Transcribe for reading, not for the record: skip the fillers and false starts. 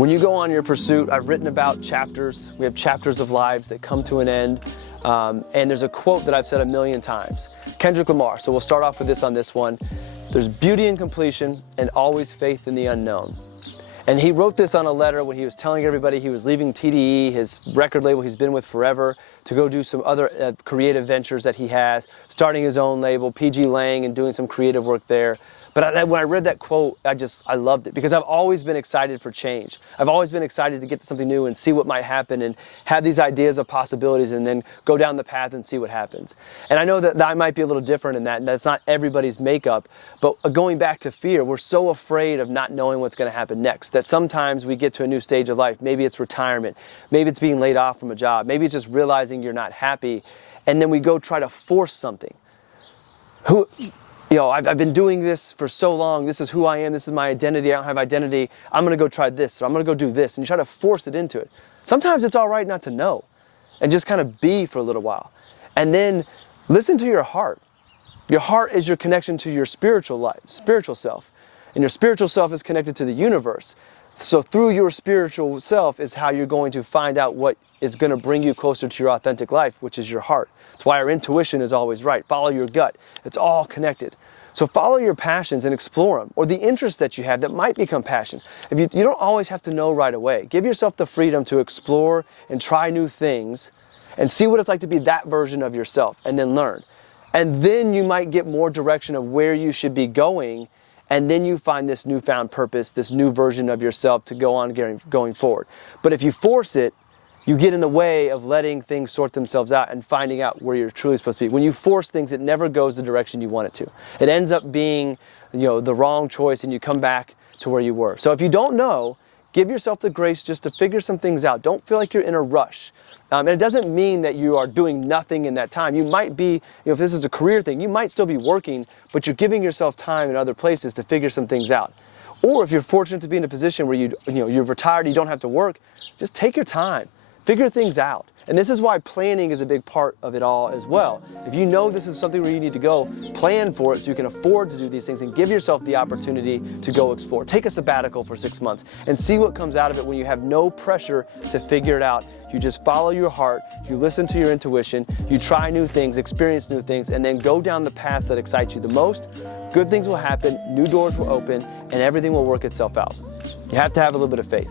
When you go on your pursuit, I've written about chapters. We have chapters of lives that come to an end. And there's a quote that I've said 1,000,000 times. Kendrick Lamar, so we'll start off with this on this one. There's beauty in completion and always faith in the unknown. And he wrote this on a letter when he was telling everybody he was leaving TDE, his record label he's been with forever, to go do some other creative ventures that he has, starting his own label, PG Lang, and doing some creative work there. But when I read that quote, I loved it, because I've always been excited for change. I've always been excited to get to something new and see what might happen and have these ideas of possibilities and then go down the path and see what happens. And I know that I might be a little different in that, and that's not everybody's makeup. But going back to fear, we're so afraid of not knowing what's going to happen next that sometimes we get to a new stage of life. Maybe it's retirement. Maybe it's being laid off from a job. Maybe it's just realizing you're not happy. And then we go try to force something. I've been doing this for so long. This is who I am. This is my identity. I don't have identity. I'm going to go try this, or I'm going to go do this. And you try to force it into it. Sometimes it's all right not to know and just kind of be for a little while. And then listen to your heart. Your heart is your connection to your spiritual life, spiritual self. And your spiritual self is connected to the universe. So through your spiritual self is how you're going to find out what is going to bring you closer to your authentic life, which is your heart. That's why our intuition is always right. Follow your gut. It's all connected. So follow your passions and explore them, or the interests that you have that might become passions. You don't always have to know right away. Give yourself the freedom to explore and try new things and see what it's like to be that version of yourself, and then learn. And then you might get more direction of where you should be going, and then you find this newfound purpose, this new version of yourself to go on going forward. But if you force it, you get in the way of letting things sort themselves out and finding out where you're truly supposed to be. When you force things, it never goes the direction you want it to. It ends up being, the wrong choice, and you come back to where you were. So if you don't know, give yourself the grace just to figure some things out. Don't feel like you're in a rush. And it doesn't mean that you are doing nothing in that time. You might be, if this is a career thing, you might still be working, but you're giving yourself time in other places to figure some things out. Or if you're fortunate to be in a position where you're retired, you don't have to work, just take your time. Figure things out. And this is why planning is a big part of it all as well. If you know this is something where you need to go, plan for it so you can afford to do these things and give yourself the opportunity to go explore. Take a sabbatical for 6 months and see what comes out of it when you have no pressure to figure it out. You just follow your heart, you listen to your intuition, you try new things, experience new things, and then go down the path that excites you the most. Good things will happen, new doors will open, and everything will work itself out. You have to have a little bit of faith.